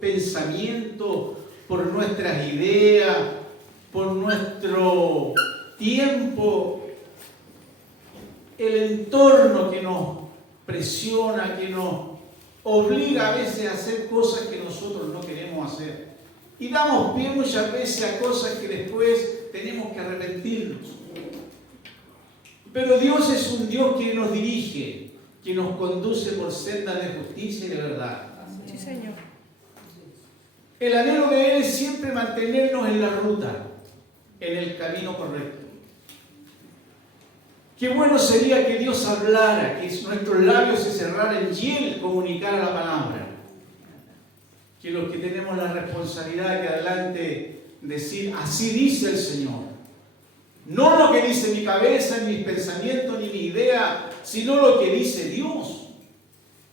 pensamientos, por nuestras ideas, por nuestro tiempo, el entorno que nos presiona, que nos obliga a veces a hacer cosas que nosotros no queremos hacer. Y damos pie muchas veces a cosas que después tenemos que arrepentirnos. Pero Dios es un Dios que nos dirige, que nos conduce por sendas de justicia y de verdad. Sí, Señor. El anhelo de Él es siempre mantenernos en la ruta, en el camino correcto. Qué bueno sería que Dios hablara, que nuestros labios se cerraran y Él comunicara la palabra. Que los que tenemos la responsabilidad de adelante decir, así dice el Señor. No lo que dice mi cabeza, ni mis pensamientos, ni mi idea, sino lo que dice Dios.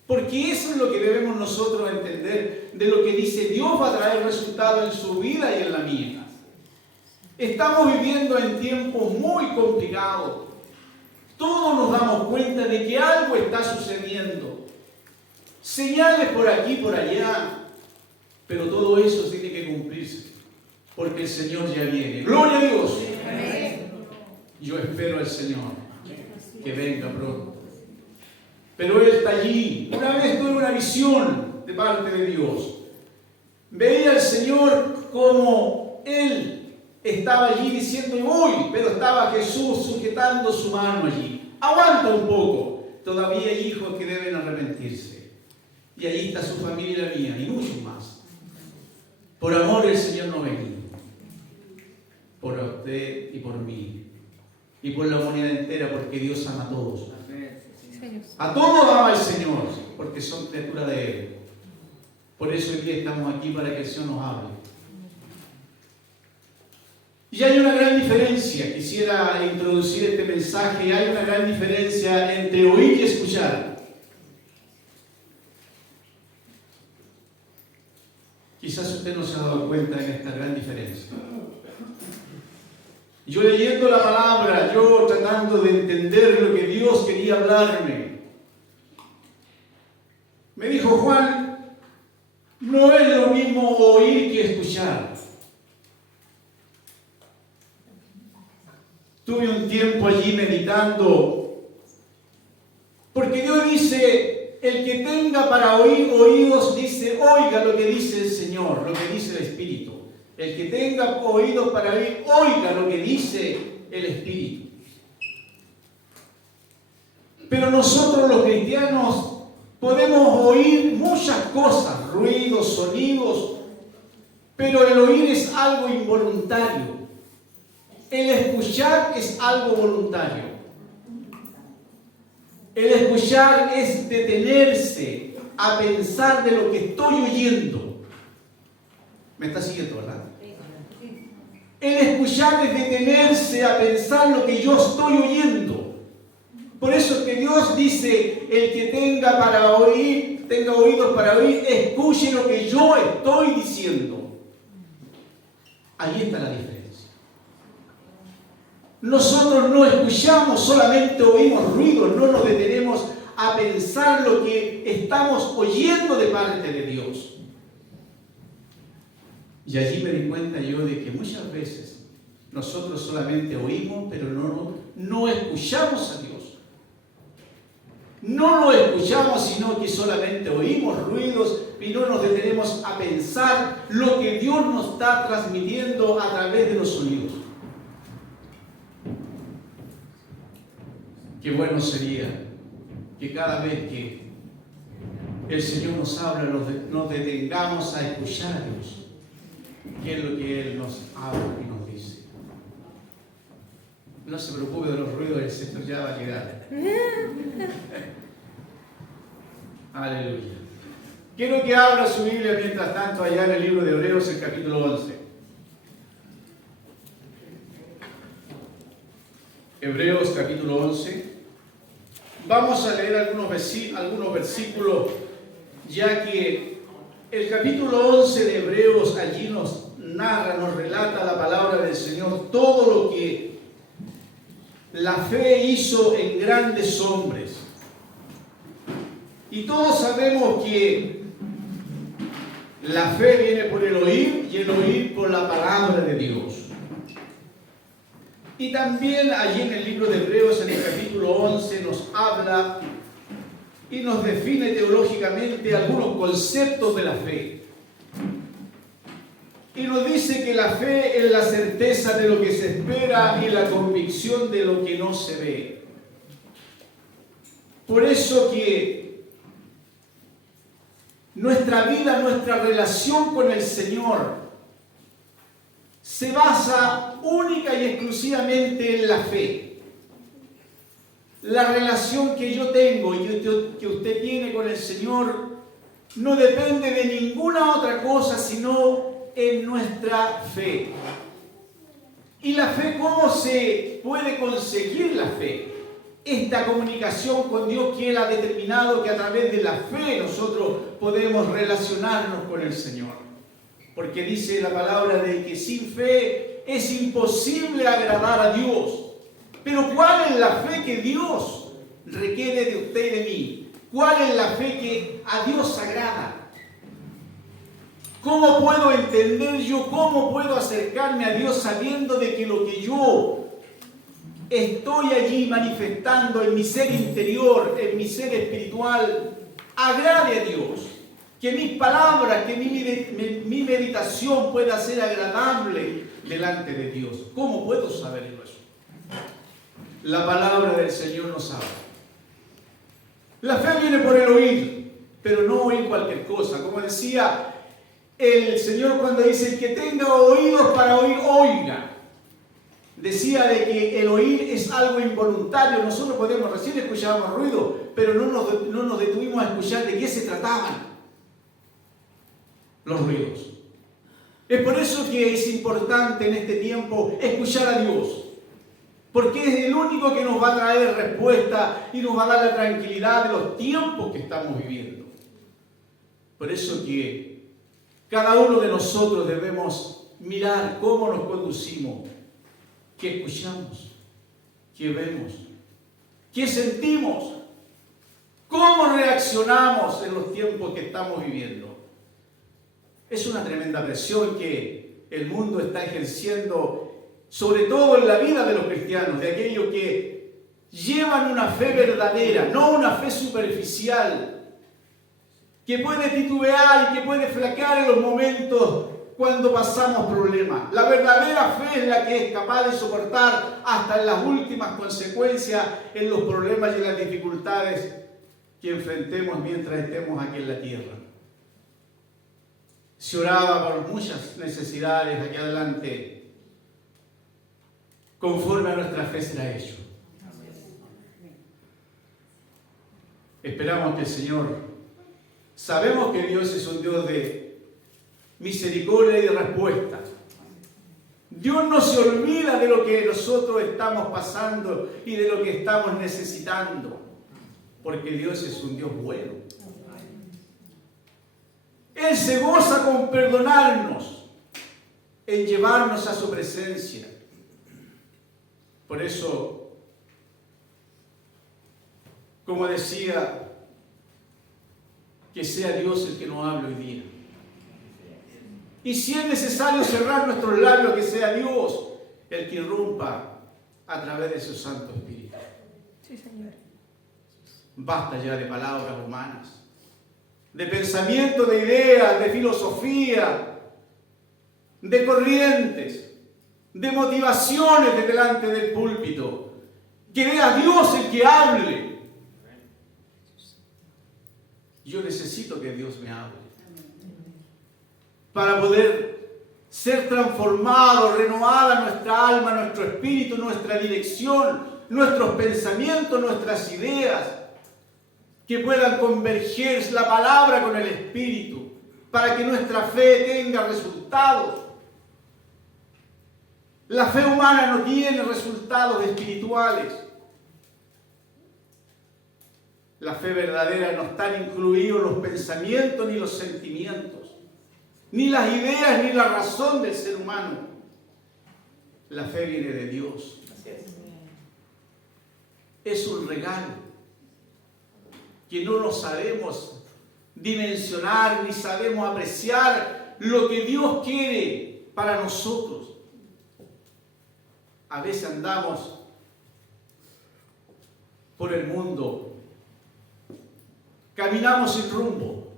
Porque eso es lo que debemos nosotros entender. De lo que dice Dios va a traer resultados en su vida y en la mía. Estamos viviendo en tiempos muy complicados. Todos nos damos cuenta de que algo está sucediendo. Señales por aquí y por allá. Pero todo eso tiene que cumplirse. Porque el Señor ya viene. ¡Gloria a Dios! Yo espero al Señor que venga pronto. Pero Él está allí. Una vez tuve una visión de parte de Dios. Veía al Señor como Él estaba allí diciendo voy, pero estaba Jesús sujetando su mano allí. Aguanta un poco. Todavía hay hijos que deben arrepentirse. Y ahí está su familia mía y muchos más. Por amor el Señor no venía. Por usted y por mí. Y por la humanidad entera, porque Dios ama a todos. A todos ama el Señor, porque son criaturas de Él. Por eso hoy día estamos aquí para que el Señor nos hable. Y hay una gran diferencia, quisiera introducir este mensaje, hay una gran diferencia entre oír y escuchar. Quizás usted no se ha dado cuenta de esta gran diferencia. Yo leyendo la palabra, yo tratando de entender lo que Dios quería hablarme, me dijo Juan, no es lo mismo oír que escuchar. Tuve un tiempo allí meditando, porque Dios dice, el que tenga para oír oídos, dice, oiga lo que dice el Señor, lo que dice el Espíritu. El que tenga oídos para oír, oiga lo que dice el Espíritu. Pero nosotros los cristianos podemos oír muchas cosas, ruidos, sonidos, pero el oír es algo involuntario. El escuchar es algo voluntario. El escuchar es detenerse a pensar de lo que estoy oyendo. ¿Me está siguiendo, verdad? El escuchar es detenerse a pensar lo que yo estoy oyendo. Por eso es que Dios dice, el que tenga para oír, tenga oídos para oír, escuche lo que yo estoy diciendo. Ahí está la diferencia. Nosotros no escuchamos, solamente oímos ruidos, no nos detenemos a pensar lo que estamos oyendo de parte de Dios. Y allí me di cuenta yo de que muchas veces nosotros solamente oímos, pero no escuchamos a Dios. No lo escuchamos, sino que solamente oímos ruidos y no nos detenemos a pensar lo que Dios nos está transmitiendo a través de los sonidos. Qué bueno sería que cada vez que el Señor nos habla, nos detengamos a escuchar a Dios. ¿Qué es lo que Él nos habla y nos dice? No se preocupe de los ruidos, el Señor ya va a llegar. Aleluya. Quiero que abra su Biblia mientras tanto allá en el libro de Hebreos, el capítulo 11. Hebreos, capítulo 11. Vamos a leer algunos versículos, ya que el capítulo 11 de Hebreos allí nos narra, nos relata la palabra del Señor, todo lo que la fe hizo en grandes hombres. Y todos sabemos que La fe viene por el oír y el oír por la palabra de Dios. Y también allí en el libro de Hebreos, en el capítulo 11, nos habla y nos define teológicamente algunos conceptos de la fe. Y nos dice que la fe es la certeza de lo que se espera y la convicción de lo que no se ve. Por eso que nuestra vida, nuestra relación con el Señor se basa única y exclusivamente en la fe. La relación que yo tengo y que usted tiene con el Señor no depende de ninguna otra cosa sino en nuestra fe. ¿Y la fe cómo se puede conseguir la fe? Esta comunicación con Dios que Él ha determinado que a través de la fe nosotros podemos relacionarnos con el Señor. Porque dice la palabra de que sin fe es imposible agradar a Dios. Pero ¿cuál es la fe que Dios requiere de usted y de mí? ¿Cuál es la fe que a Dios agrada? ¿Cómo puedo entender yo, cómo puedo acercarme a Dios sabiendo de que lo que yo estoy allí manifestando en mi ser interior, en mi ser espiritual, agrade a Dios? Que mis palabras, que mi meditación pueda ser agradable delante de Dios. ¿Cómo puedo saberlo eso? La palabra del Señor nos habla. La fe viene por el oír, pero no oír cualquier cosa. Como decía el Señor cuando dice, el que tenga oídos para oír, oiga. Decía de que el oír es algo involuntario. Nosotros recién escuchábamos ruido, pero no nos detuvimos a escuchar de qué se trataban los ruidos. Es por eso que es importante en este tiempo escuchar a Dios, porque es el único que nos va a traer respuesta y nos va a dar la tranquilidad de los tiempos que estamos viviendo. Por eso que cada uno de nosotros debemos mirar cómo nos conducimos, qué escuchamos, qué vemos, qué sentimos, cómo reaccionamos en los tiempos que estamos viviendo. Es una tremenda presión que el mundo está ejerciendo, sobre todo en la vida de los cristianos, de aquellos que llevan una fe verdadera, no una fe superficial, que puede titubear y que puede flaquear en los momentos cuando pasamos problemas. La verdadera fe es la que es capaz de soportar hasta en las últimas consecuencias en los problemas y en las dificultades que enfrentemos mientras estemos aquí en la tierra. Se oraba por muchas necesidades aquí adelante. Conforme a nuestra fe será hecho. Esperamos que el Señor, sabemos que Dios es un Dios de misericordia y de respuesta. Dios no se olvida de lo que nosotros estamos pasando y de lo que estamos necesitando, porque Dios es un Dios bueno. Él se goza con perdonarnos, en llevarnos a su presencia. Por eso, como decía, que sea Dios el que nos hable hoy día. Y si es necesario cerrar nuestros labios, que sea Dios el que irrumpa a través de su Santo Espíritu. Sí, Señor. Basta ya de palabras humanas, de pensamiento, de ideas, de filosofía, de corrientes, de motivaciones de delante del púlpito. Que sea Dios el que hable. Yo necesito que Dios me hable para poder ser transformado, renovada nuestra alma, nuestro espíritu, nuestra dirección, nuestros pensamientos, nuestras ideas, que puedan converger la palabra con el espíritu, para que nuestra fe tenga resultados. La fe humana no tiene resultados espirituales. La fe verdadera no están incluidos los pensamientos ni los sentimientos, ni las ideas ni la razón del ser humano. La fe viene de Dios. Es un regalo que no nos haremos dimensionar ni sabemos apreciar lo que Dios quiere para nosotros. A veces andamos por el mundo, caminamos sin rumbo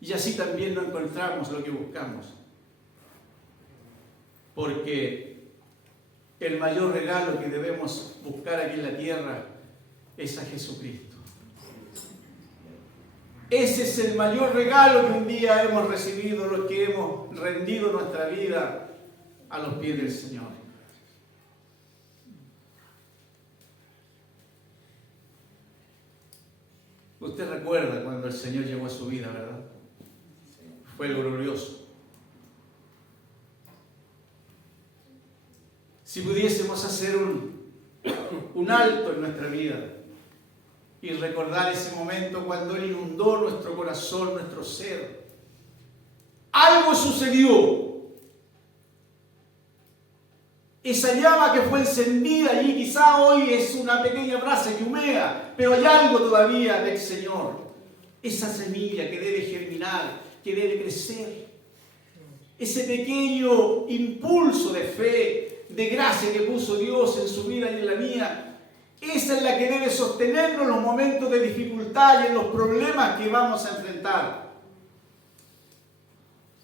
y así también no encontramos lo que buscamos. Porque el mayor regalo que debemos buscar aquí en la tierra es a Jesucristo. Ese es el mayor regalo que un día hemos recibido los que hemos rendido nuestra vida a los pies del Señor. Usted recuerda cuando el Señor llegó a su vida, ¿verdad? Fue glorioso. Si pudiésemos hacer un alto en nuestra vida y recordar ese momento cuando Él inundó nuestro corazón, nuestro ser, algo sucedió. Esa llama que fue encendida allí quizá hoy es una pequeña brasa que humea, pero hay algo todavía del Señor. Esa semilla que debe germinar, que debe crecer. Ese pequeño impulso de fe, de gracia que puso Dios en su vida y en la mía, esa es la que debe sostenernos en los momentos de dificultad y en los problemas que vamos a enfrentar.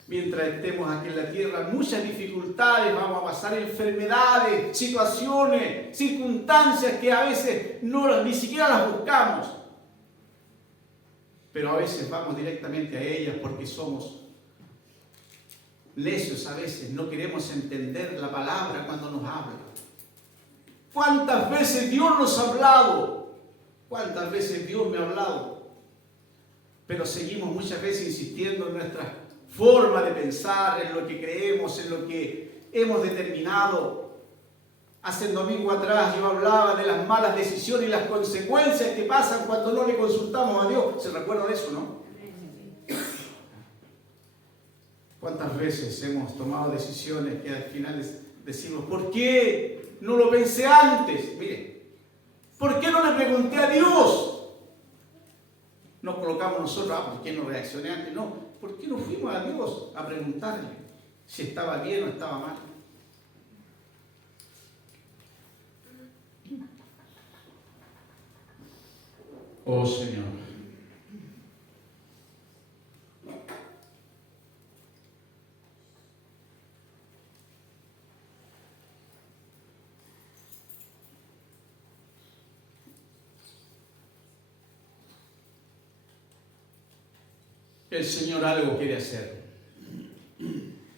Mientras estemos aquí en la tierra, muchas dificultades, vamos a pasar enfermedades, situaciones, circunstancias que a veces ni siquiera las buscamos. Pero a veces vamos directamente a ellas porque somos necios a veces, no queremos entender la palabra cuando nos habla. ¿Cuántas veces Dios nos ha hablado? ¿Cuántas veces Dios me ha hablado? Pero seguimos muchas veces insistiendo en nuestra forma de pensar, en lo que creemos, en lo que hemos determinado. Hace un domingo atrás yo hablaba de las malas decisiones y las consecuencias que pasan cuando no le consultamos a Dios. ¿Se recuerda de eso, no? ¿Cuántas veces hemos tomado decisiones que al final decimos, ¿por qué no lo pensé antes? Mire, ¿por qué no le pregunté a Dios? Nos colocamos nosotros, ¿por qué no reaccioné antes? No, ¿por qué no fuimos a Dios a preguntarle si estaba bien o estaba mal? Oh Señor. El Señor algo quiere hacer.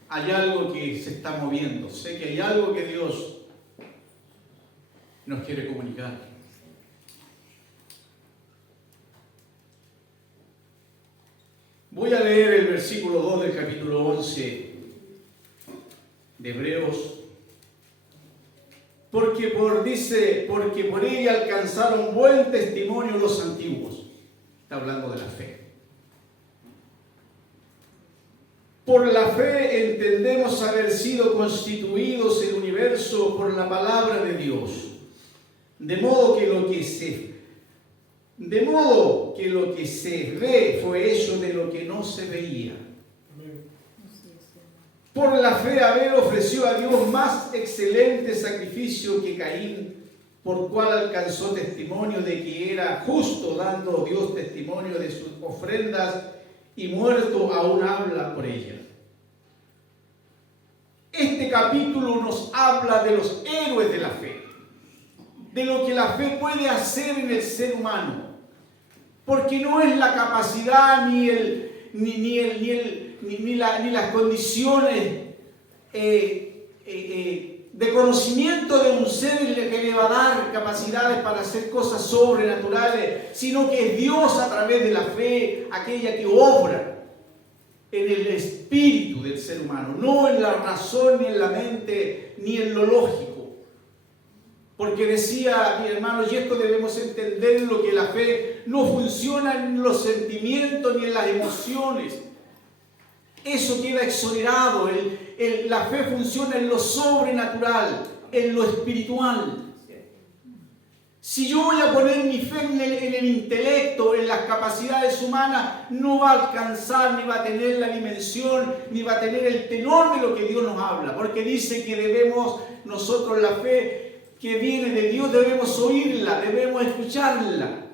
Hay algo que se está moviendo. Sé que hay algo que Dios nos quiere comunicar. Voy a leer el versículo 2 del capítulo 11 de Hebreos. Porque por ella alcanzaron buen testimonio los antiguos. Está hablando de la fe. Por la fe entendemos haber sido constituidos el universo por la palabra de Dios, de modo que lo que se ve fue hecho de lo que no se veía. Por la fe Abel ofreció a Dios más excelente sacrificio que Caín, por cual alcanzó testimonio de que era justo, dando Dios testimonio de sus ofrendas, y muerto aún habla por ella. Este capítulo nos habla de los héroes de la fe, de lo que la fe puede hacer en el ser humano, porque no es la capacidad ni las condiciones de conocimiento de un ser que le va a dar capacidades para hacer cosas sobrenaturales, sino que es Dios a través de la fe aquella que obra en el espíritu del ser humano, no en la razón, ni en la mente, ni en lo lógico. Porque decía mi hermano, y esto debemos entenderlo, que la fe no funciona en los sentimientos ni en las emociones. Eso queda exonerado. La fe funciona en lo sobrenatural, en lo espiritual. Si yo voy a poner mi fe en el intelecto, en las capacidades humanas, no va a alcanzar, ni va a tener la dimensión, ni va a tener el tenor de lo que Dios nos habla. Porque dice que debemos, nosotros la fe que viene de Dios, debemos oírla, debemos escucharla.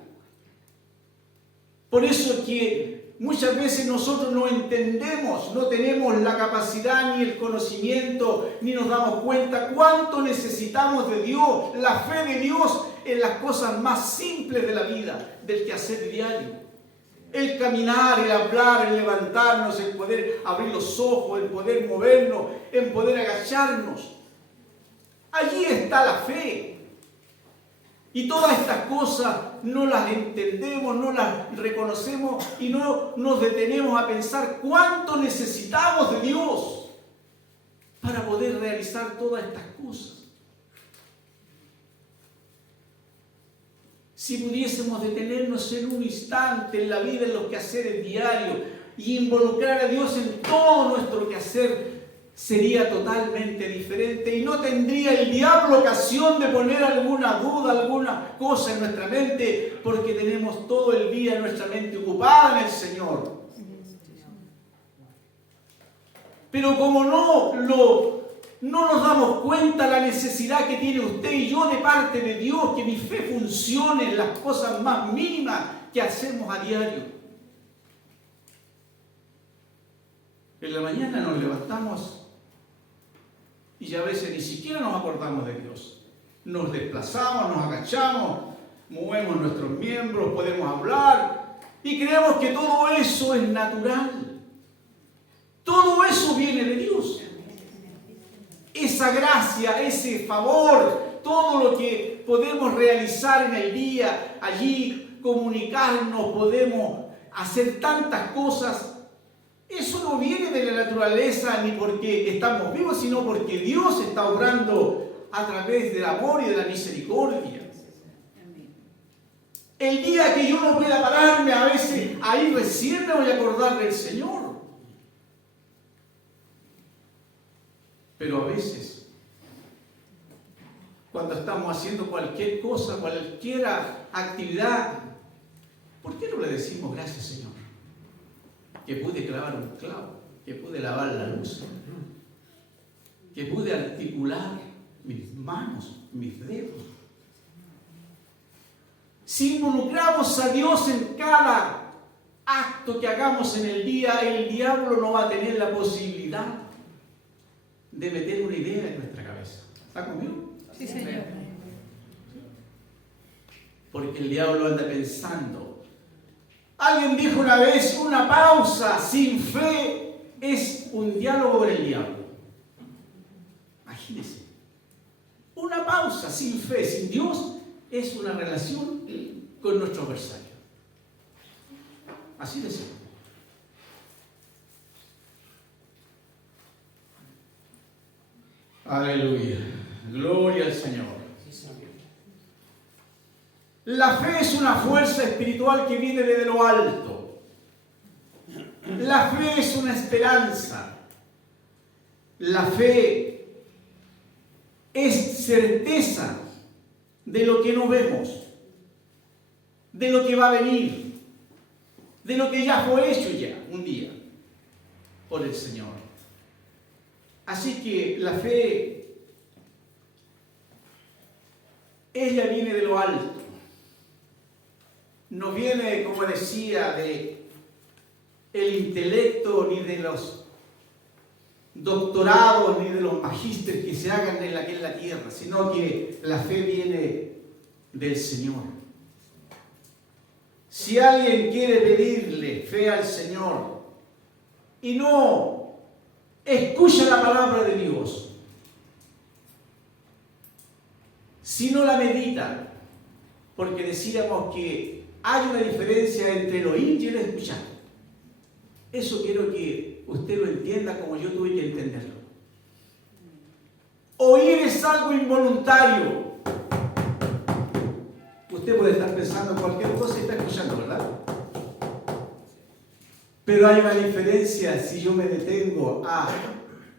Por eso es que muchas veces nosotros no entendemos, no tenemos la capacidad ni el conocimiento, ni nos damos cuenta cuánto necesitamos de Dios, la fe de Dios en las cosas más simples de la vida, del quehacer diario. El caminar, el hablar, el levantarnos, el poder abrir los ojos, el poder movernos, el poder agacharnos. Allí está la fe. Y todas estas cosas no las entendemos, no las reconocemos y no nos detenemos a pensar cuánto necesitamos de Dios para poder realizar todas estas cosas. Si pudiésemos detenernos en un instante en la vida, en los quehaceres diarios y involucrar a Dios en todo nuestro quehacer, sería totalmente diferente y no tendría el diablo ocasión de poner alguna duda, alguna cosa en nuestra mente, porque tenemos todo el día nuestra mente ocupada en el Señor. Pero como no nos damos cuenta la necesidad que tiene usted y yo de parte de Dios, que mi fe funcione en las cosas más mínimas que hacemos a diario. En la mañana nos levantamos y ya a veces ni siquiera nos acordamos de Dios. Nos desplazamos, nos agachamos, movemos nuestros miembros, podemos hablar y creemos que todo eso es natural. Todo eso viene de Dios. Esa gracia, ese favor, todo lo que podemos realizar en el día, allí comunicarnos, podemos hacer tantas cosas. Eso no viene de la naturaleza ni porque estamos vivos, sino porque Dios está obrando a través del amor y de la misericordia. El día que yo no pueda pararme, a veces ahí recién me voy a acordar del Señor. Pero a veces, cuando estamos haciendo cualquier cosa, cualquier actividad, ¿por qué no le decimos gracias, Señor? Que pude clavar un clavo, que pude lavar la luz, que pude articular mis manos, mis dedos. Si involucramos a Dios en cada acto que hagamos en el día, el diablo no va a tener la posibilidad de meter una idea en nuestra cabeza. ¿Está conmigo? Sí, Señor. Porque el diablo anda pensando. Alguien dijo una vez, una pausa sin fe es un diálogo con el diablo. Imagínense. Una pausa sin fe, sin Dios, es una relación con nuestro adversario. Así de simple. Aleluya. Gloria al Señor. La fe es una fuerza espiritual que viene desde lo alto. La fe es una esperanza. La fe es certeza de lo que no vemos, de lo que va a venir, de lo que ya fue hecho ya un día por el Señor. Así que la fe, ella viene de lo alto. No viene, como decía, de el intelecto, ni de los doctorados, ni de los magísteres que se hagan en la tierra, sino que la fe viene del Señor. Si alguien quiere pedirle fe al Señor y no escucha la palabra de Dios, si no la medita, porque decíamos que hay una diferencia entre el oír y el escuchar. Eso quiero que usted lo entienda como yo tuve que entenderlo. Oír es algo involuntario. Usted puede estar pensando en cualquier cosa y está escuchando, ¿verdad? Pero hay una diferencia si yo me detengo a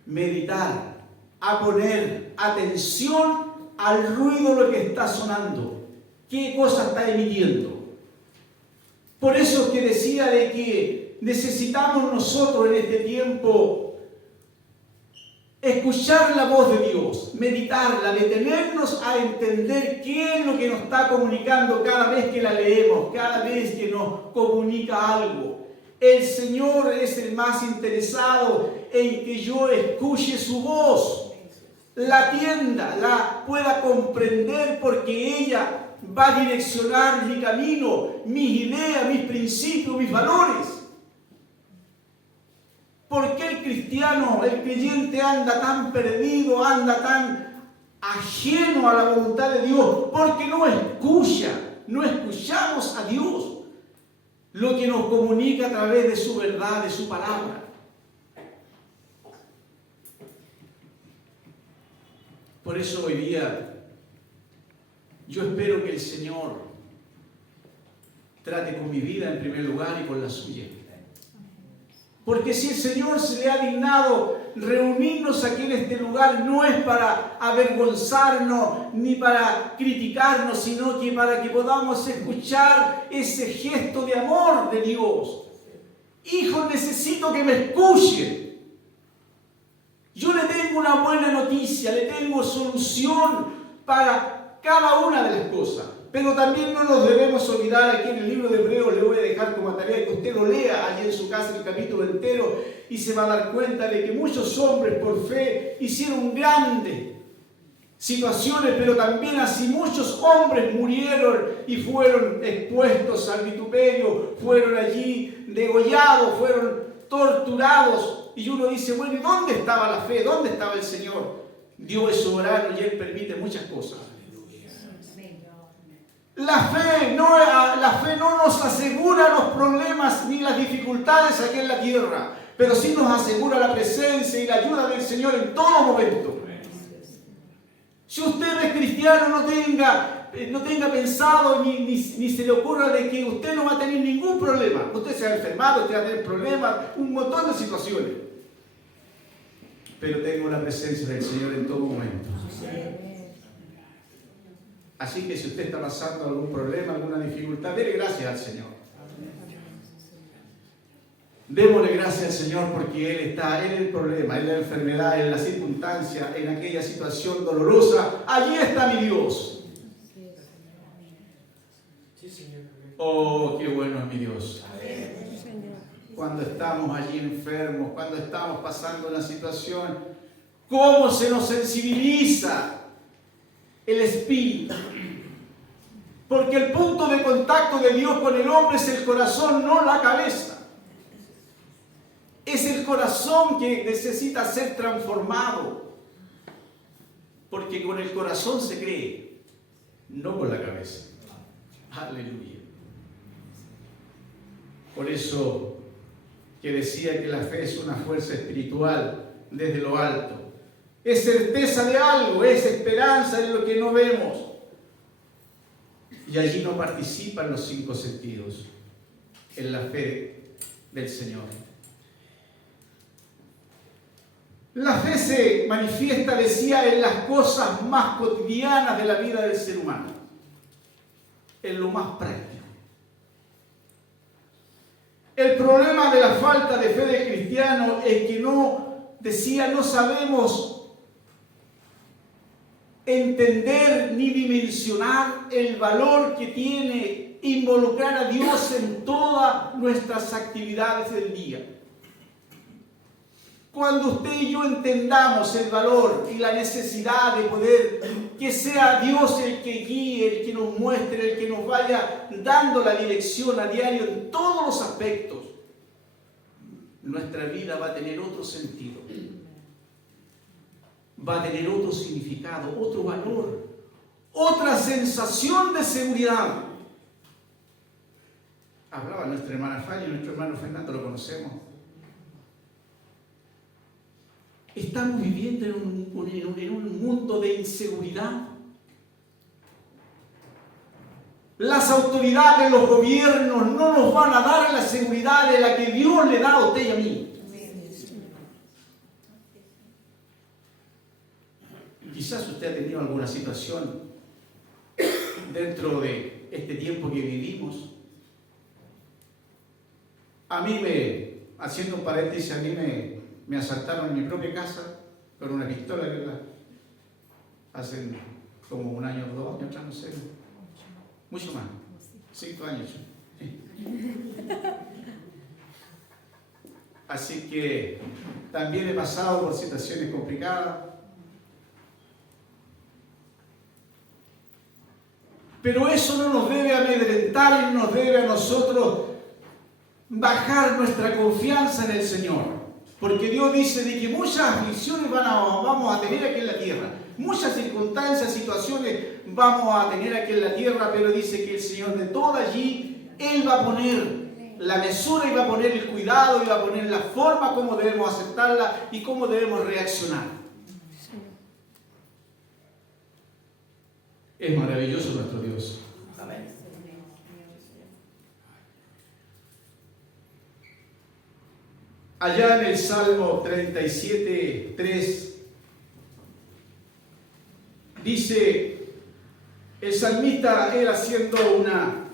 meditar, a poner atención al ruido de lo que está sonando. qué cosa está emitiendo. Por eso que decía de que necesitamos nosotros en este tiempo escuchar la voz de Dios, meditarla, detenernos a entender qué es lo que nos está comunicando cada vez que la leemos, cada vez que nos comunica algo. El Señor es el más interesado en que yo escuche su voz, la atienda, la pueda comprender, porque ella va a direccionar mi camino, mis ideas, mis principios, mis valores. ¿Por qué el cristiano, el creyente anda tan perdido, anda tan ajeno a la voluntad de Dios? Porque no escuchamos a Dios, lo que nos comunica a través de su verdad, de su palabra. Por eso hoy día yo espero que el Señor trate con mi vida en primer lugar y con la suya. Porque si el Señor se le ha dignado reunirnos aquí en este lugar, no es para avergonzarnos ni para criticarnos, sino que para que podamos escuchar ese gesto de amor de Dios. Hijo, necesito que me escuchen. Yo le tengo una buena noticia, le tengo solución para cada una de las cosas. Pero también no nos debemos olvidar, aquí en el libro de Hebreos le voy a dejar como tarea que usted lo lea allí en su casa el capítulo entero, y se va a dar cuenta de que muchos hombres por fe hicieron grandes situaciones, pero también así muchos hombres murieron y fueron expuestos al vituperio, fueron allí degollados, fueron torturados. Y uno dice, bueno, ¿y dónde estaba la fe? ¿Dónde estaba el Señor? Dios es soberano y Él permite muchas cosas. La fe no nos asegura los problemas ni las dificultades aquí en la tierra, pero sí nos asegura la presencia y la ayuda del Señor en todo momento. Si usted es cristiano, no tenga pensado ni se le ocurra de que usted no va a tener ningún problema. Usted se ha enfermado, usted va a tener problemas, un montón de situaciones. Pero tengo la presencia del Señor en todo momento. Así que si usted está pasando algún problema, alguna dificultad, dele gracias al Señor. Démosle gracias al Señor porque Él está en el problema, en la enfermedad, en la circunstancia, en aquella situación dolorosa. Allí está mi Dios. Oh, qué bueno es mi Dios. Cuando estamos allí enfermos, cuando estamos pasando una situación, cómo se nos sensibiliza el espíritu. Porque el punto de contacto de Dios con el hombre es el corazón, no la cabeza. Es el corazón que necesita ser transformado. Porque con el corazón se cree, no con la cabeza. Aleluya. Por eso que decía que la fe es una fuerza espiritual desde lo alto. Es certeza de algo, es esperanza de lo que no vemos. Y allí no participan los 5 sentidos en la fe del Señor. La fe se manifiesta, decía, en las cosas más cotidianas de la vida del ser humano, en lo más práctico. El problema de la falta de fe del cristiano es que no sabemos entender ni dimensionar el valor que tiene involucrar a Dios en todas nuestras actividades del día. Cuando usted y yo entendamos el valor y la necesidad de poder que sea Dios el que guíe, el que nos muestre, el que nos vaya dando la dirección a diario en todos los aspectos, nuestra vida va a tener otro sentido. Va a tener otro significado, otro valor, otra sensación de seguridad. Hablaba nuestra hermana Falla y nuestro hermano Fernando, lo conocemos. Estamos viviendo en un mundo de inseguridad. Las autoridades, los gobiernos no nos van a dar la seguridad de la que Dios le da a usted y a mí. Quizás usted ha tenido alguna situación dentro de este tiempo que vivimos. Haciendo un paréntesis, a mí me asaltaron en mi propia casa con una pistola, ¿verdad? Hace como 1 año o 2 años atrás, no sé, mucho más, 5 años. Así que también he pasado por situaciones complicadas. Pero eso no nos debe amedrentar y no nos debe a nosotros bajar nuestra confianza en el Señor. Porque Dios dice de que muchas aflicciones vamos a tener aquí en la tierra. Muchas circunstancias, situaciones vamos a tener aquí en la tierra, pero dice que el Señor de todo allí, Él va a poner la mesura y va a poner el cuidado y va a poner la forma como debemos aceptarla y cómo debemos reaccionar. Es maravilloso nuestro Dios. Amén. Allá en el Salmo 37:3 dice el salmista, él haciendo una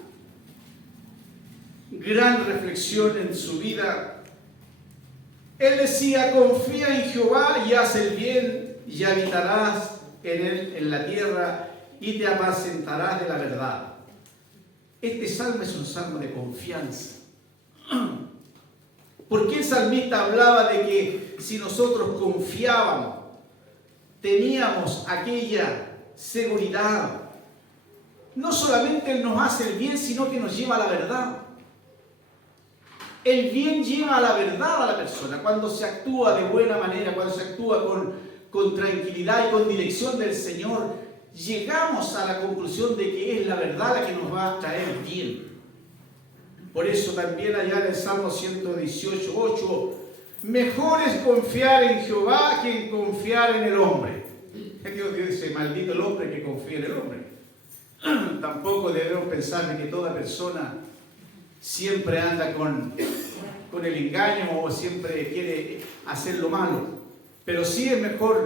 gran reflexión en su vida, él decía: confía en Jehová y haz el bien, y habitarás en él en la tierra, y te apacentarás de la verdad. Este salmo es un salmo de confianza. ¿Por qué el salmista hablaba de que si nosotros confiábamos, teníamos aquella seguridad? No solamente Él nos hace el bien, sino que nos lleva a la verdad. El bien lleva a la verdad a la persona. Cuando se actúa de buena manera, cuando se actúa con tranquilidad y con dirección del Señor, llegamos a la conclusión de que es la verdad la que nos va a traer bien. Por eso también allá en el Salmo 118:8, mejor es confiar en Jehová que confiar en el hombre. Dios dice: maldito el hombre que confía en el hombre. Tampoco debemos pensar de que toda persona siempre anda con el engaño o siempre quiere hacer lo malo. Pero sí es mejor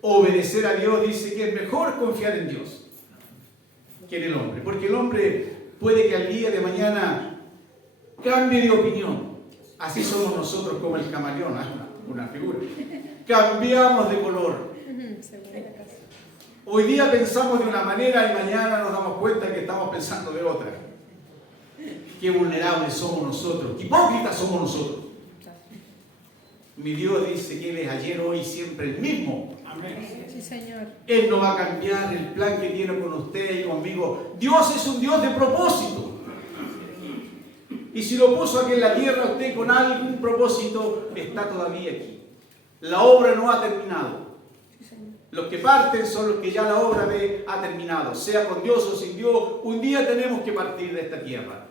obedecer a Dios. Dice que es mejor confiar en Dios que en el hombre. Porque el hombre puede que al día de mañana cambie de opinión. Así somos nosotros como el camaleón, una figura. Cambiamos de color. Hoy día pensamos de una manera y mañana nos damos cuenta que estamos pensando de otra. Qué vulnerables somos nosotros, qué hipócritas somos nosotros. Mi Dios dice que Él es ayer, hoy y siempre el mismo. Amén. Sí, Señor. Él no va a cambiar el plan que tiene con usted y conmigo. Dios es un Dios de propósito. Y si lo puso aquí en la tierra, usted con algún propósito está todavía aquí. La obra no ha terminado. Los que parten son los que ya la obra ha terminado. Sea con Dios o sin Dios, un día tenemos que partir de esta tierra.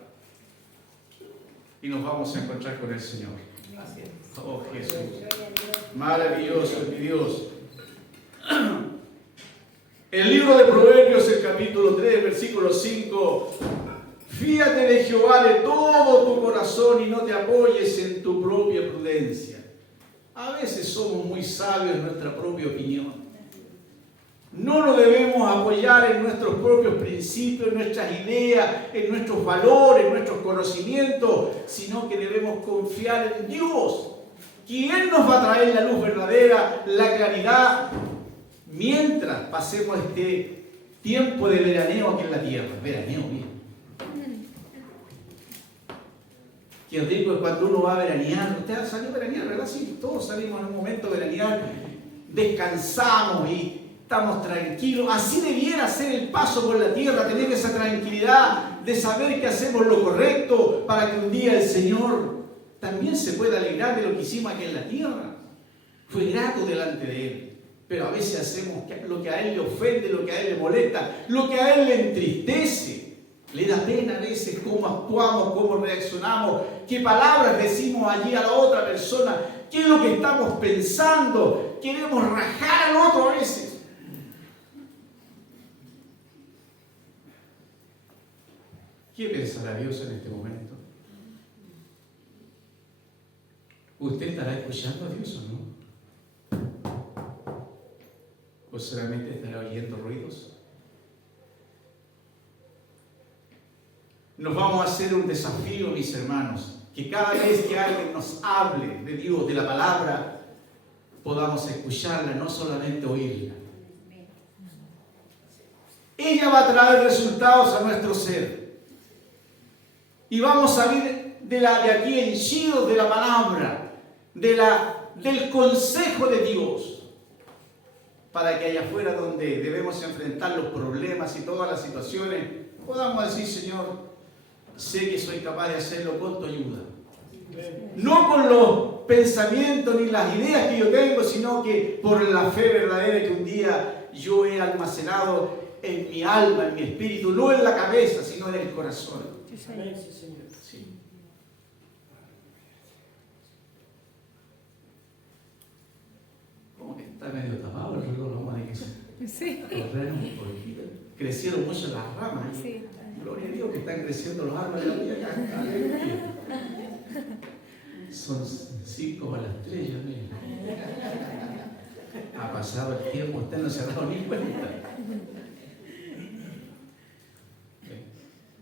Y nos vamos a encontrar con el Señor. Oh Jesús. Maravilloso es mi Dios. El libro de Proverbios, el capítulo 3, versículo 5. Fíate de Jehová de todo tu corazón y no te apoyes en tu propia prudencia. A veces somos muy sabios en nuestra propia opinión. No nos debemos apoyar en nuestros propios principios, en nuestras ideas, en nuestros valores, en nuestros conocimientos, sino que debemos confiar en Dios, que Él nos va a traer la luz verdadera, la claridad, mientras pasemos este tiempo de veraneo aquí en la tierra. Veraneo, bien. Qué rico es cuando uno va a veranear. Usted salió a veranear, ¿verdad? Sí, todos salimos en un momento a veranear, descansamos y estamos tranquilos. Así debiera ser el paso por la tierra, tener esa tranquilidad de saber que hacemos lo correcto para que un día el Señor también se pueda alegrar de lo que hicimos aquí en la tierra. Fue grato delante de Él. Pero a veces hacemos lo que a Él le ofende, lo que a Él le molesta, lo que a Él le entristece. Le da pena a veces cómo actuamos, cómo reaccionamos, qué palabras decimos allí a la otra persona, qué es lo que estamos pensando. Queremos rajar al otro a veces. ¿Qué pensará Dios en este momento? ¿Usted estará escuchando a Dios o no? ¿O solamente estará oyendo ruidos? nos vamos a hacer un desafío, mis hermanos, que cada vez que alguien nos hable de Dios, de la palabra, podamos escucharla, no solamente oírla. Ella va a traer resultados a nuestro ser. Y vamos a ir de aquí henchidos de la palabra, del consejo de Dios, para que allá afuera donde debemos enfrentar los problemas y todas las situaciones, podamos decir, Señor, sé que soy capaz de hacerlo con tu ayuda. No con los pensamientos ni las ideas que yo tengo, sino que por la fe verdadera que un día yo he almacenado en mi alma, en mi espíritu, no en la cabeza, sino en el corazón. Sí, Señor. Sí. Como que está medio tapado el reloj, vamos a decir. Sí. Correr un poquito. Crecieron mucho las ramas. Sí. Gloria a Dios que están creciendo los árboles de la vida acá. Aleluya. Son 5 a las 3 ya, mira. Ha pasado el tiempo, usted no se ha dado ni cuenta.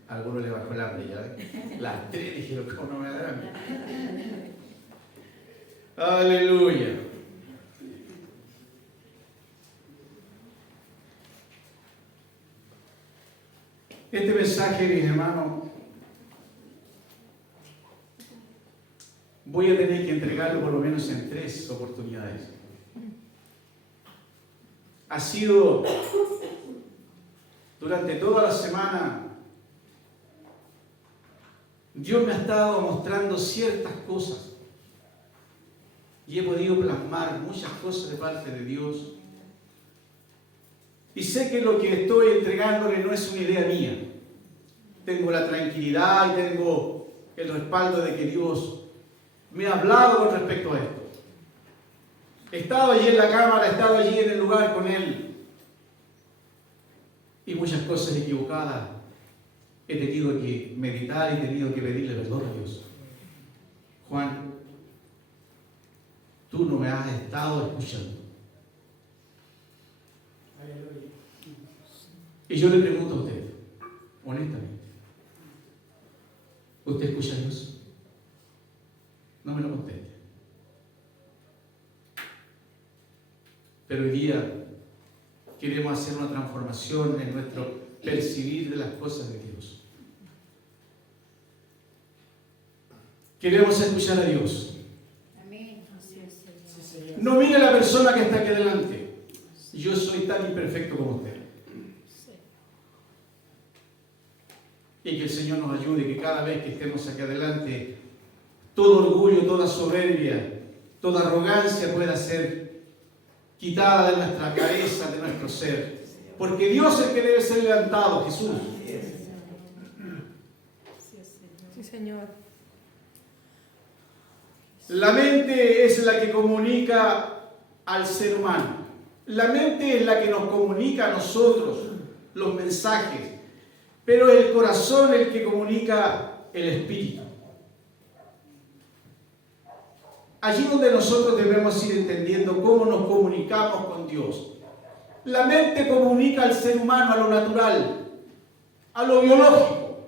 Algunos le bajó el hambre ya. Las 3 dijeron, ¿cómo no me da hambre? Aleluya. Este mensaje, mis hermanos, voy a tener que entregarlo por lo menos en 3 oportunidades. Ha sido durante toda la semana, Dios me ha estado mostrando ciertas cosas y he podido plasmar muchas cosas de parte de Dios. Y sé que lo que estoy entregándole no es una idea mía. Tengo la tranquilidad y tengo el respaldo de que Dios me ha hablado con respecto a esto. He estado allí en la cámara, he estado allí en el lugar con Él. Y muchas cosas equivocadas he tenido que meditar y he tenido que pedirle perdón a Dios. Juan, tú no me has estado escuchando. Y yo le pregunto a usted, honestamente, ¿usted escucha a Dios? No me lo conteste. Pero hoy día queremos hacer una transformación en nuestro percibir de las cosas de Dios. Queremos escuchar a Dios. Amén. No mire a la persona que está aquí adelante. Yo soy tan imperfecto como usted. Y que el Señor nos ayude, que cada vez que estemos aquí adelante, todo orgullo, toda soberbia, toda arrogancia pueda ser quitada de nuestra cabeza, de nuestro ser. Porque Dios es el que debe ser levantado, Jesús. Sí, Señor. La mente es la que comunica al ser humano. La mente es la que nos comunica a nosotros los mensajes. Pero el corazón es el que comunica el espíritu. Allí donde nosotros debemos ir entendiendo cómo nos comunicamos con Dios. La mente comunica al ser humano a lo natural, a lo biológico.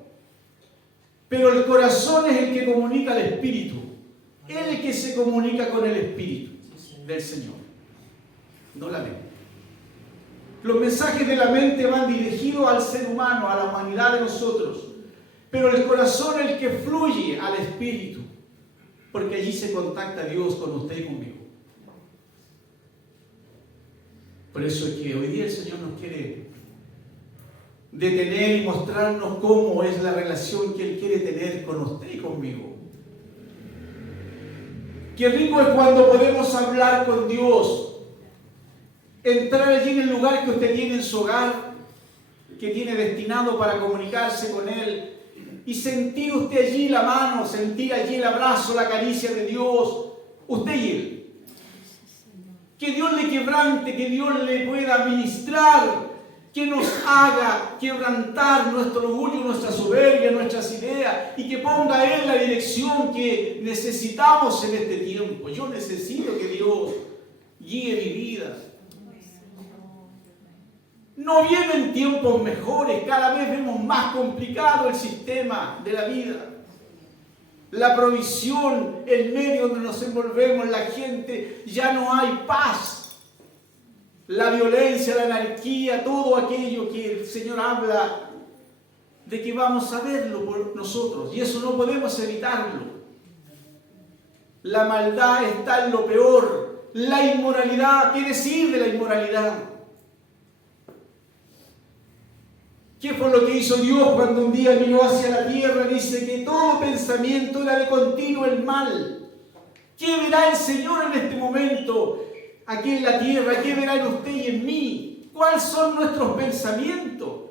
Pero el corazón es el que comunica al espíritu. Él es el que se comunica con el espíritu del Señor, no la mente. Los mensajes de la mente van dirigidos al ser humano, a la humanidad de nosotros. Pero el corazón es el que fluye al espíritu. Porque allí se contacta Dios con usted y conmigo. Por eso es que hoy día el Señor nos quiere detener y mostrarnos cómo es la relación que Él quiere tener con usted y conmigo. Qué rico es cuando podemos hablar con Dios. Entrar allí en el lugar que usted tiene en su hogar, que tiene destinado para comunicarse con Él, y sentir usted allí la mano, sentir allí el abrazo, la caricia de Dios, usted y Él. Que Dios le quebrante, que Dios le pueda ministrar, que nos haga quebrantar nuestro orgullo, nuestra soberbia, nuestras ideas, y que ponga Él la dirección que necesitamos en este tiempo. Yo necesito que Dios guíe mi vida. No vienen tiempos mejores, cada vez vemos más complicado el sistema de la vida. La provisión, el medio donde nos envolvemos, la gente, ya no hay paz. La violencia, la anarquía, todo aquello que el Señor habla de que vamos a verlo por nosotros, y eso no podemos evitarlo. La maldad está en lo peor, la inmoralidad, ¿qué decir de la inmoralidad? ¿Qué fue lo que hizo Dios cuando un día miró hacia la tierra? Dice que todo pensamiento era de continuo el mal. ¿Qué verá el Señor en este momento aquí en la tierra? ¿Qué verá en usted y en mí? ¿Cuáles son nuestros pensamientos?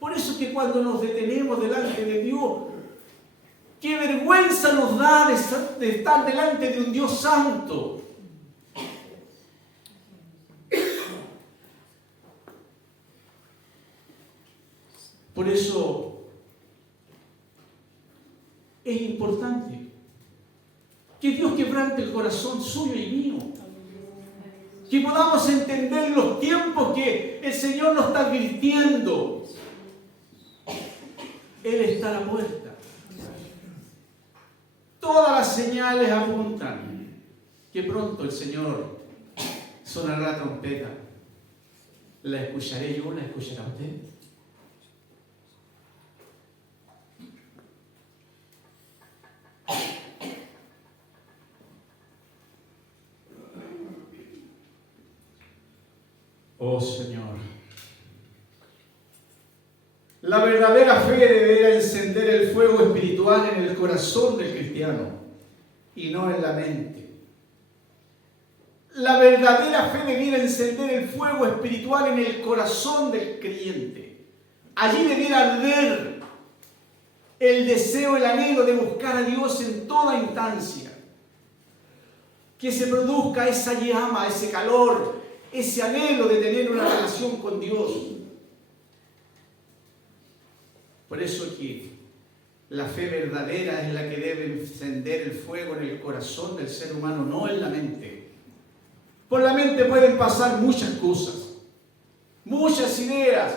Por eso es que cuando nos detenemos delante de Dios, qué vergüenza nos da de estar delante de un Dios santo. Por eso es importante que Dios quebrante el corazón suyo y mío. Que podamos entender los tiempos que el Señor nos está advirtiendo. Él está a la puerta. Todas las señales apuntan que pronto el Señor sonará la trompeta. ¿La escucharé yo? ¿La escuchará usted? Oh Señor, la verdadera fe deberá encender el fuego espiritual en el corazón del cristiano y no en la mente. La verdadera fe debiera encender el fuego espiritual en el corazón del creyente. Allí debiera arder el deseo, el anhelo de buscar a Dios en toda instancia. Que se produzca esa llama, ese calor, ese anhelo de tener una relación con Dios. Por eso que la fe verdadera es la que debe encender el fuego en el corazón del ser humano, no en la mente. Por la mente pueden pasar muchas cosas, muchas ideas,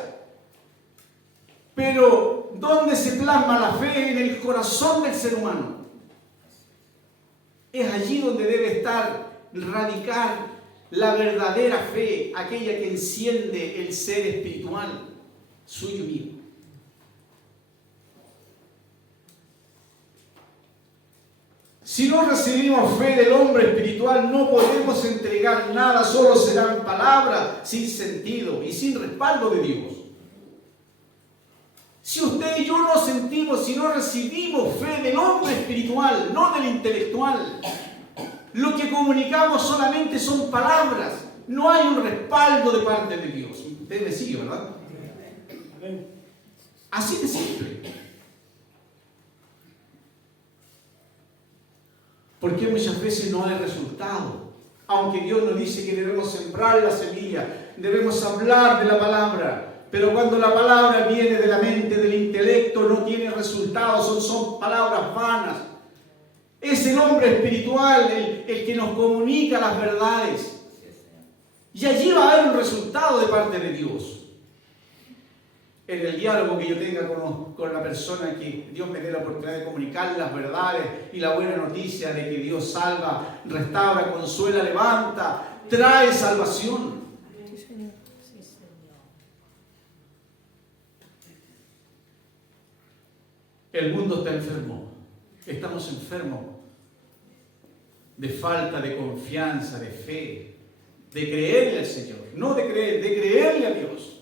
pero ¿dónde se plasma la fe? En el corazón del ser humano. Es allí donde debe estar, radicar la verdadera fe, aquella que enciende el ser espiritual suyo y mío. Si no recibimos fe del hombre espiritual, no podemos entregar nada, solo serán palabras sin sentido y sin respaldo de Dios. Si usted y yo no sentimos, si no recibimos fe del hombre espiritual, no del intelectual, lo que comunicamos solamente son palabras, no hay un respaldo de parte de Dios. Usted me sigue, ¿verdad? Así de simple. Porque muchas veces no hay resultado. Aunque Dios nos dice que debemos sembrar la semilla, debemos hablar de la palabra, pero cuando la palabra viene de la mente, del intelecto, no tiene resultados, son palabras vanas. Es el hombre espiritual el que nos comunica las verdades. Y allí va a haber un resultado de parte de Dios. En el diálogo que yo tenga con la persona que Dios me dé la oportunidad de comunicar las verdades y la buena noticia de que Dios salva, restaura, consuela, levanta, trae salvación. Sí, Señor. Sí, Señor. El mundo está enfermo. Estamos enfermos de falta de confianza, de fe, de creerle al Señor. No de creer, de creerle a Dios.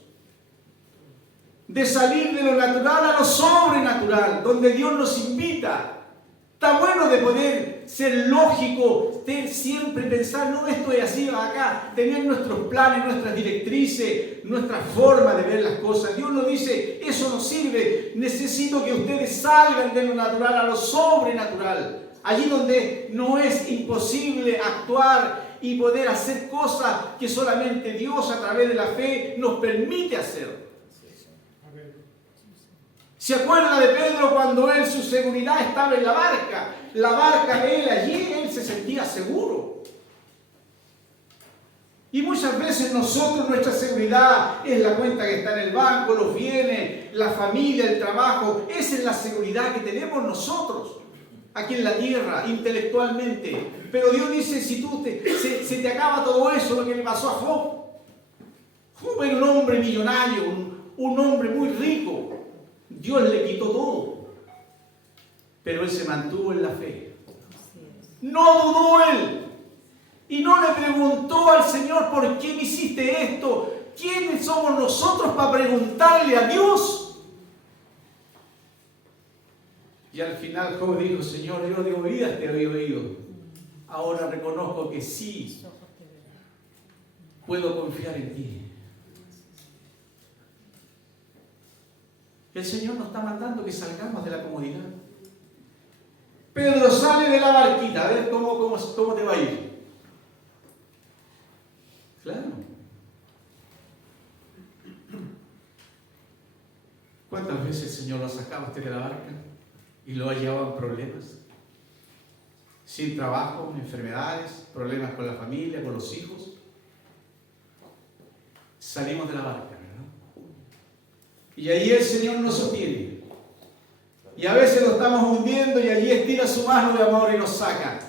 De salir de lo natural a lo sobrenatural, donde Dios nos invita. Está bueno de poder ser lógico, de siempre pensar, no, esto es así, va acá, tener nuestros planes, nuestras directrices, nuestra forma de ver las cosas. Dios nos dice, eso no sirve, necesito que ustedes salgan de lo natural a lo sobrenatural. Allí donde no es imposible actuar y poder hacer cosas que solamente Dios a través de la fe nos permite hacer. ¿Se acuerda de Pedro cuando él, su seguridad estaba en la barca? La barca de él allí, él se sentía seguro. Y muchas veces nosotros, nuestra seguridad es la cuenta que está en el banco, los bienes, la familia, el trabajo. Esa es la seguridad que tenemos nosotros aquí en la tierra, intelectualmente. Pero Dios dice, si se te acaba todo eso, lo que le pasó a Job. Job era un hombre millonario, un hombre muy rico. Dios le quitó todo. Pero él se mantuvo en la fe. No dudó él. Y no le preguntó al Señor, ¿por qué me hiciste esto? ¿Quiénes somos nosotros para preguntarle a Dios? Y al final Job dijo, Señor, yo de oídas te había oído. Ahora reconozco que sí puedo confiar en ti. El Señor nos está mandando que salgamos de la comodidad. Pedro sale de la barquita, a ver cómo te va a ir. Claro. ¿Cuántas veces el Señor lo sacaba usted de la barca y lo ha llevado en problemas? Sin trabajo, enfermedades, problemas con la familia, con los hijos. Salimos de la barca, ¿verdad? Y allí el Señor nos sostiene. Y a veces lo estamos hundiendo y allí estira su mano de amor y nos saca.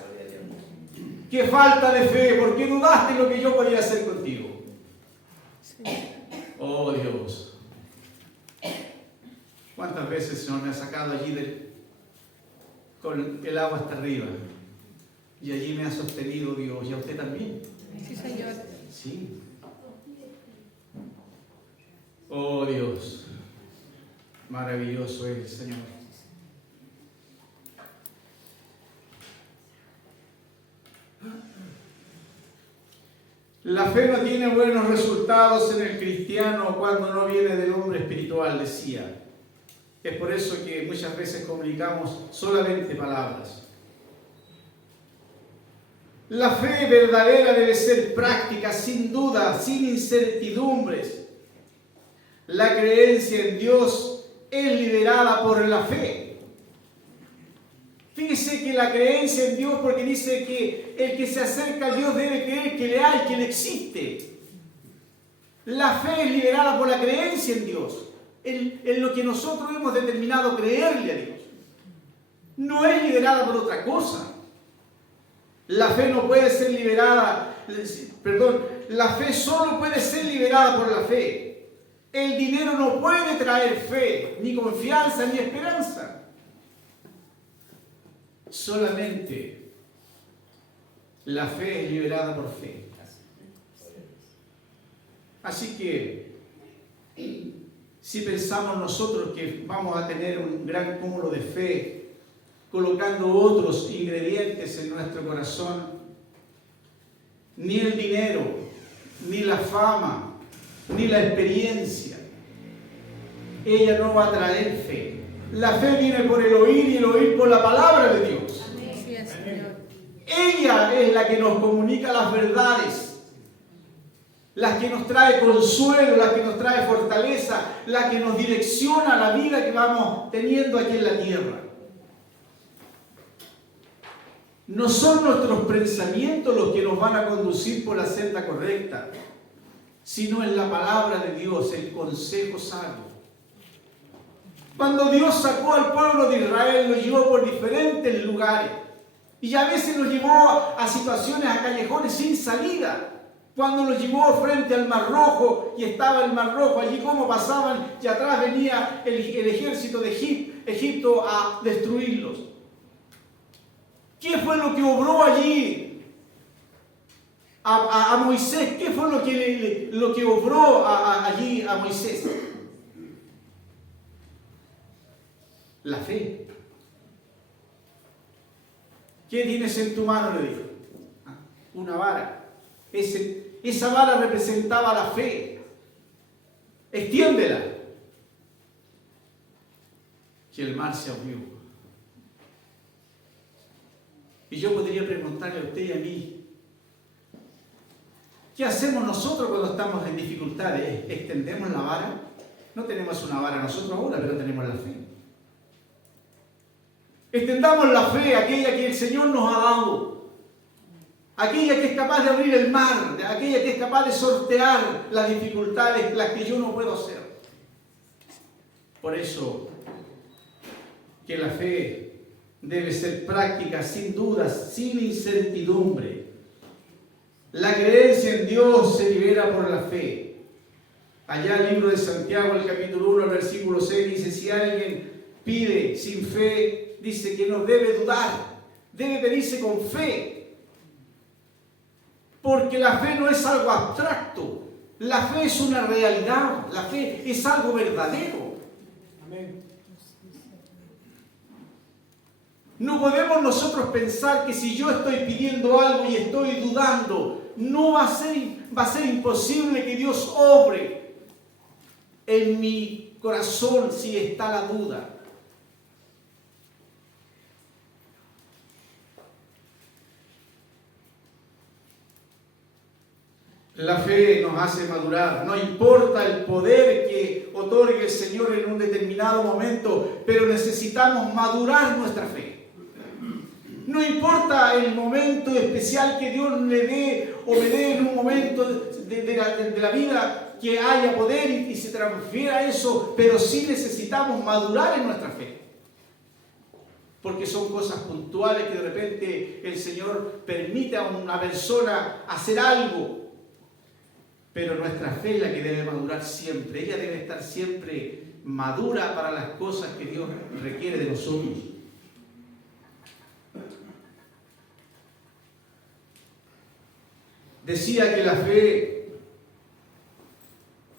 ¡Qué falta de fe! ¿Por qué dudaste lo que yo podía hacer contigo? Oh Dios. ¿Cuántas veces el Señor me ha sacado allí con el agua hasta arriba? Y allí me ha sostenido Dios. ¿Y a usted también? Sí, Señor. Sí. Oh Dios. Maravilloso es el Señor. La fe no tiene buenos resultados en el cristiano cuando no viene del hombre espiritual, decía. Es por eso que muchas veces comunicamos solamente palabras. La fe verdadera debe ser práctica, sin duda, sin incertidumbres. La creencia en Dios es liderada por la fe. Fíjese que la creencia en Dios, porque dice que el que se acerca a Dios debe creer que le hay, que le existe. La fe es liderada por la creencia en Dios, en lo que nosotros hemos determinado creerle a Dios. No es liderada por otra cosa. La fe no puede ser liberada, la fe solo puede ser liberada por la fe. El dinero no puede traer fe, ni confianza, ni esperanza. Solamente la fe es liberada por fe. Así que, si pensamos nosotros que vamos a tener un gran cúmulo de fe, colocando otros ingredientes en nuestro corazón, ni el dinero, ni la fama, ni la experiencia, ella no va a traer fe. La fe viene por el oír y el oír por la palabra de Dios. Ella es la que nos comunica las verdades, las que nos trae consuelo, las que nos trae fortaleza, la que nos direcciona la vida que vamos teniendo aquí en la tierra. No son nuestros pensamientos los que nos van a conducir por la senda correcta, sino en la palabra de Dios, el consejo sabio. Cuando Dios sacó al pueblo de Israel, lo llevó por diferentes lugares. Y a veces lo llevó a situaciones, a callejones sin salida. Cuando lo llevó frente al Mar Rojo y estaba el Mar Rojo, allí cómo pasaban y atrás venía el ejército de Egipto a destruirlos. ¿Qué fue lo que obró allí a Moisés? ¿Qué fue lo que obró allí a Moisés? La fe. ¿Qué tienes en tu mano? Le dijo. Una vara. Esa vara representaba la fe. Extiéndela. Que el mar se abrió. Y yo podría preguntarle a usted y a mí, ¿qué hacemos nosotros cuando estamos en dificultades? ¿Extendemos la vara? No tenemos una vara nosotros ahora, pero tenemos la fe. Extendamos la fe, aquella que el Señor nos ha dado. aquella que es capaz de abrir el mar, aquella que es capaz de sortear las dificultades, las que yo no puedo hacer. Por eso, que la fe debe ser práctica, sin dudas, sin incertidumbre. La creencia en Dios se libera por la fe. Allá el libro de Santiago, el capítulo 1, el versículo 6, dice, si alguien pide sin fe, dice que no debe dudar, debe pedirse con fe. Porque la fe no es algo abstracto, la fe es una realidad, la fe es algo verdadero. Amén. No podemos nosotros pensar que si yo estoy pidiendo algo y estoy dudando, no va a ser imposible que Dios obre en mi corazón si está la duda. La fe nos hace madurar, no importa el poder que otorgue el Señor en un determinado momento, pero necesitamos madurar nuestra fe. No importa el momento especial que Dios le dé o me dé en un momento de la vida que haya poder y se transfiera eso, pero sí necesitamos madurar en nuestra fe. Porque son cosas puntuales que de repente el Señor permite a una persona hacer algo. Pero nuestra fe es la que debe madurar siempre. Ella debe estar siempre madura para las cosas que Dios requiere de nosotros. Decía que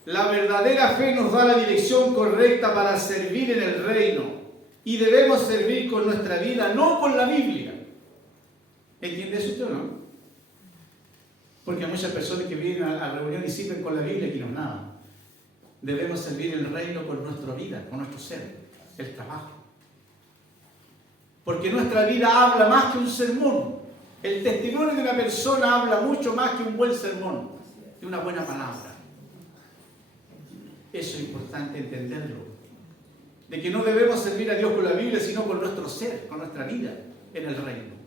la verdadera fe nos da la dirección correcta para servir en el reino. Y debemos servir con nuestra vida, no con la Biblia. ¿Entiende eso usted o no? Porque hay muchas personas que vienen a la reunión y sirven con la Biblia y no nada. Debemos servir el reino con nuestra vida, con nuestro ser, el trabajo. Porque nuestra vida habla más que un sermón. El testimonio de una persona habla mucho más que un buen sermón, que una buena palabra. Eso es importante entenderlo. De que no debemos servir a Dios con la Biblia, sino con nuestro ser, con nuestra vida en el reino.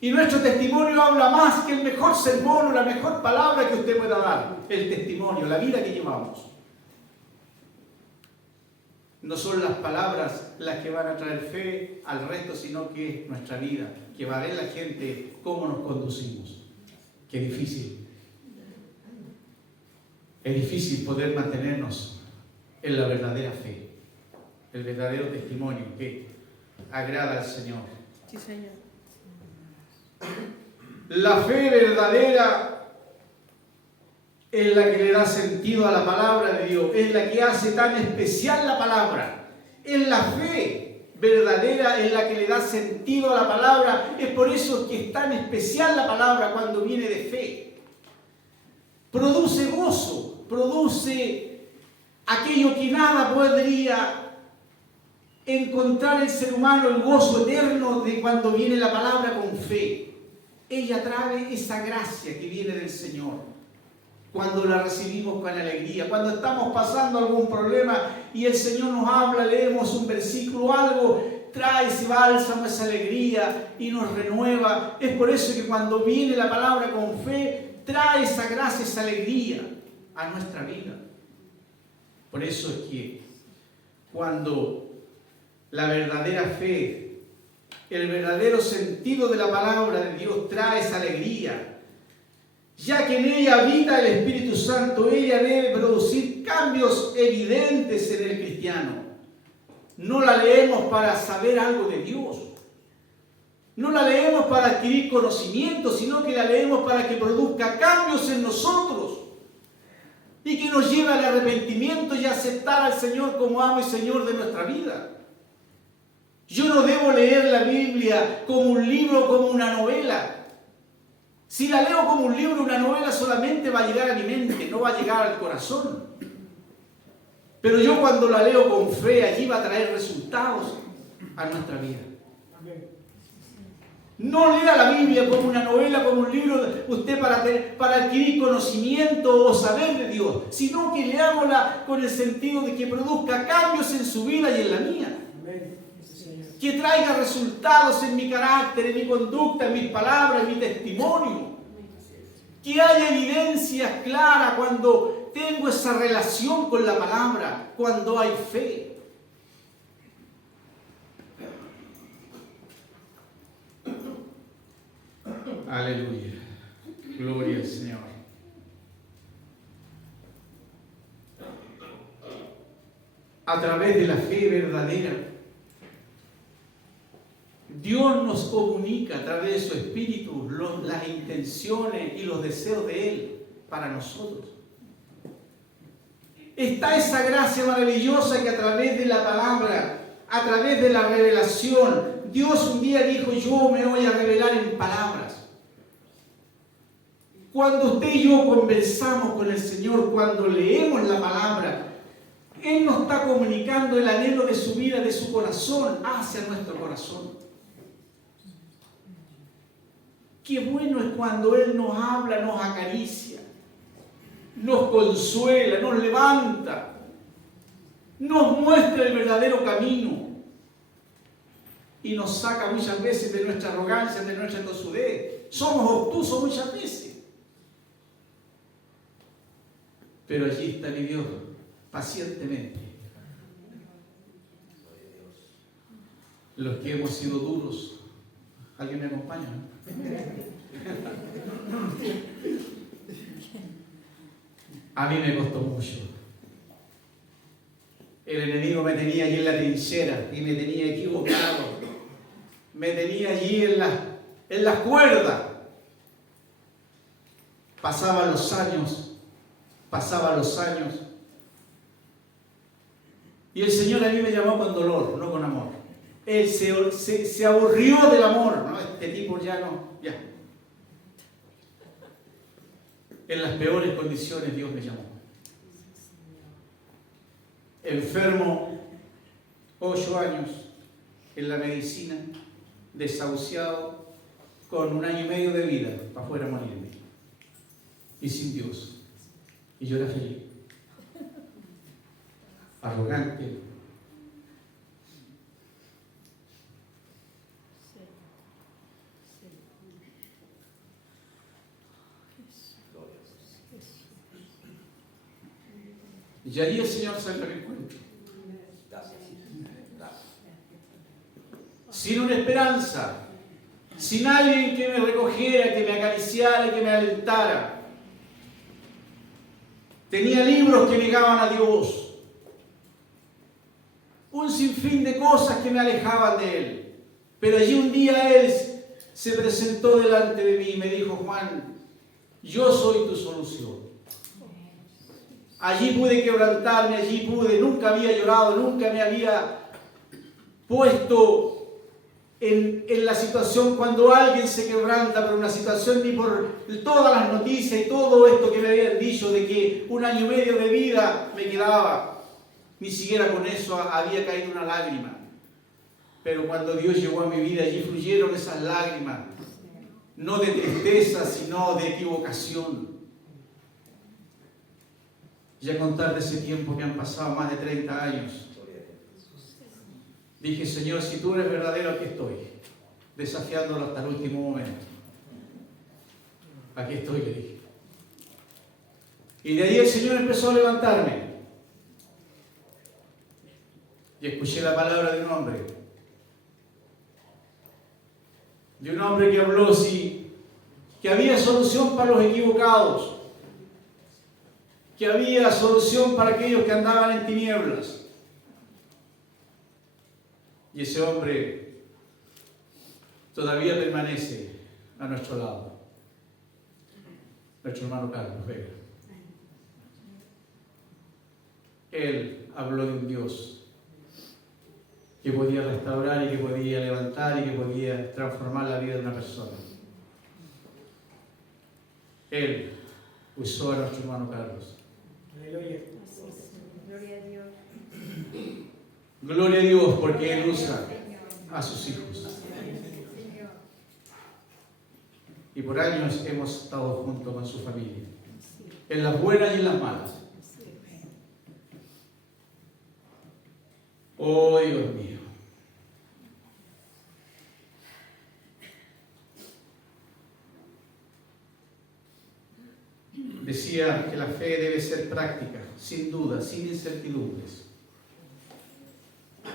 Y nuestro testimonio habla más que el mejor sermón o la mejor palabra que usted pueda dar. El testimonio, la vida que llevamos. No son las palabras las que van a traer fe al resto, sino que es nuestra vida, que va a ver la gente cómo nos conducimos. Qué difícil. Es difícil poder mantenernos en la verdadera fe, el verdadero testimonio que agrada al Señor. Sí, Señor. La fe verdadera es la que le da sentido a la palabra de Dios, es la que hace tan especial la palabra. Es la fe verdadera es la que le da sentido a la palabra. Es por eso que es tan especial la palabra cuando viene de fe. Produce gozo, produce aquello que nada podría encontrar el ser humano, el gozo eterno de cuando viene la palabra con fe. Ella trae esa gracia que viene del Señor. Cuando la recibimos con alegría, cuando estamos pasando algún problema y el Señor nos habla, leemos un versículo o algo, trae ese bálsamo, esa alegría y nos renueva. Es por eso que cuando viene la palabra con fe, trae esa gracia, esa alegría a nuestra vida. Por eso es que cuando la verdadera fe, el verdadero sentido de la palabra de Dios trae esa alegría, ya que en ella habita el Espíritu Santo, ella debe producir cambios evidentes en el cristiano. No la leemos para saber algo de Dios. No la leemos para adquirir conocimiento, sino que la leemos para que produzca cambios en nosotros y que nos lleve al arrepentimiento y a aceptar al Señor como amo y Señor de nuestra vida. Yo no debo leer la Biblia como un libro, como una novela. Si la leo como un libro, una novela, solamente va a llegar a mi mente, no va a llegar al corazón. Pero yo cuando la leo con fe, allí va a traer resultados a nuestra vida. No lea la Biblia como una novela, como un libro, usted para adquirir conocimiento o saber de Dios, sino que leámosla con el sentido de que produzca cambios en su vida y en la mía. que traiga resultados en mi carácter, en mi conducta, en mis palabras, en mi testimonio. Que haya evidencias claras cuando tengo esa relación con la palabra, cuando hay fe. Aleluya. Gloria al Señor. A través de la fe verdadera, Dios nos comunica a través de su Espíritu las intenciones y los deseos de Él para nosotros. Está esa gracia maravillosa que a través de la palabra, a través de la revelación, Dios un día dijo: yo me voy a revelar en palabras. Cuando usted y yo conversamos con el Señor, cuando leemos la palabra, Él nos está comunicando el anhelo de su vida, de su corazón, hacia nuestro corazón. Qué bueno es cuando Él nos habla, nos acaricia, nos consuela, nos levanta, nos muestra el verdadero camino y nos saca muchas veces de nuestra arrogancia, de nuestra tosudez. Somos obtusos muchas veces. Pero allí está mi Dios, pacientemente. Los que hemos sido duros, ¿alguien me acompaña? A mí me costó mucho. El enemigo me tenía allí en la trinchera y me tenía equivocado. Me tenía allí en la cuerda. Pasaban los años. Y el Señor a mí me llamó con dolor, no con amor. Él se aburrió del amor. ¿No? Este tipo ya no, ya. En las peores condiciones Dios me llamó. Enfermo, 8 años en la medicina, desahuciado, con 1 año y medio de vida, para afuera morirme. Y sin Dios. Y yo era feliz. Arrogante. Y allí el Señor salió al encuentro. Sin una esperanza, sin alguien que me recogiera, que me acariciara, que me alentara. Tenía libros que negaban a Dios. Un sinfín de cosas que me alejaban de Él. Pero allí un día Él se presentó delante de mí y me dijo: Juan, yo soy tu solución. Allí pude quebrantarme, nunca había llorado, nunca me había puesto en la situación cuando alguien se quebranta por una situación, ni por todas las noticias y todo esto que me habían dicho de que 1 año y medio de vida me quedaba. Ni siquiera con eso había caído una lágrima. Pero cuando Dios llegó a mi vida, allí fluyeron esas lágrimas, no de tristeza, sino de equivocación. Ya contar de ese tiempo que han pasado más de 30 años. Dije: Señor, si tú eres verdadero, aquí estoy, desafiándolo hasta el último momento. Aquí estoy, le dije. Y de ahí el Señor empezó a levantarme. Y escuché la palabra de un hombre. De un hombre que habló, sí, que había solución para los equivocados. Que había solución para aquellos que andaban en tinieblas. Y ese hombre todavía permanece a nuestro lado. Nuestro hermano Carlos Vega. Él habló de un Dios que podía restaurar y que podía levantar y que podía transformar la vida de una persona. Él usó a nuestro hermano Carlos. Aleluya. Gloria a Dios. Gloria a Dios, porque Él usa a sus hijos. Y por años hemos estado junto con su familia, en las buenas y en las malas. Oh Dios mío, Decía que la fe debe ser práctica, sin duda, sin incertidumbres.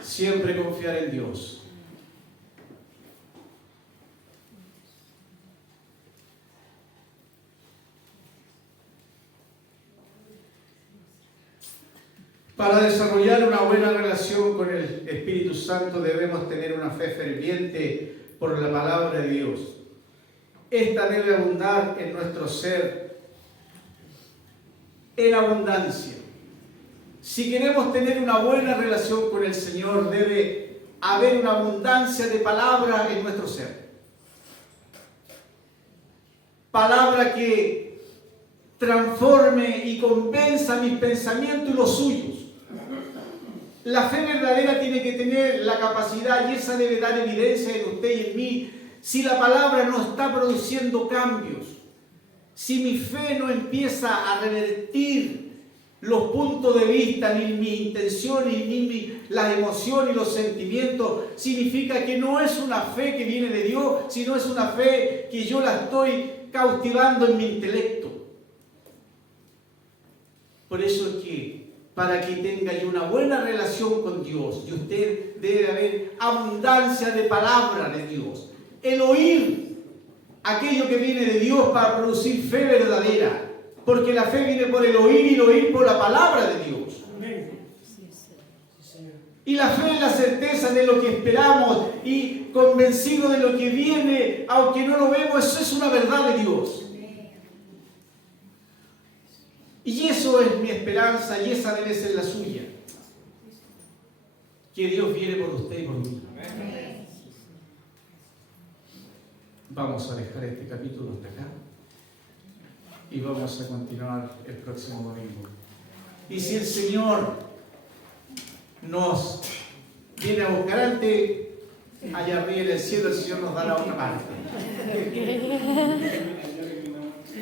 Siempre confiar en Dios. Para desarrollar una buena relación con el Espíritu Santo debemos tener una fe ferviente por la palabra de Dios. Esta debe abundar en nuestro ser en abundancia. Si queremos tener una buena relación con el Señor, debe haber una abundancia de palabra en nuestro ser. Palabra que transforme y convenza mis pensamientos y los suyos. La fe verdadera tiene que tener la capacidad, y esa debe dar evidencia en usted y en mí, si la palabra no está produciendo cambios, si mi fe no empieza a revertir los puntos de vista, ni mis intenciones, ni las emociones y los sentimientos, significa que no es una fe que viene de Dios, sino es una fe que yo la estoy cautivando en mi intelecto. Por eso es que para que tenga yo una buena relación con Dios, y usted debe haber abundancia de palabra de Dios. El oír aquello que viene de Dios para producir fe verdadera, porque la fe viene por el oír y el oír por la palabra de Dios. Y la fe es la certeza de lo que esperamos y convencido de lo que viene, aunque no lo vemos, eso es una verdad de Dios. Y eso es mi esperanza y esa debe ser la suya. Que Dios viene por usted y por mí. Amén. Vamos a dejar este capítulo hasta acá y vamos a continuar el próximo domingo. Y si el Señor nos viene a buscar antes, allá arriba en el cielo, el Señor nos dará otra parte.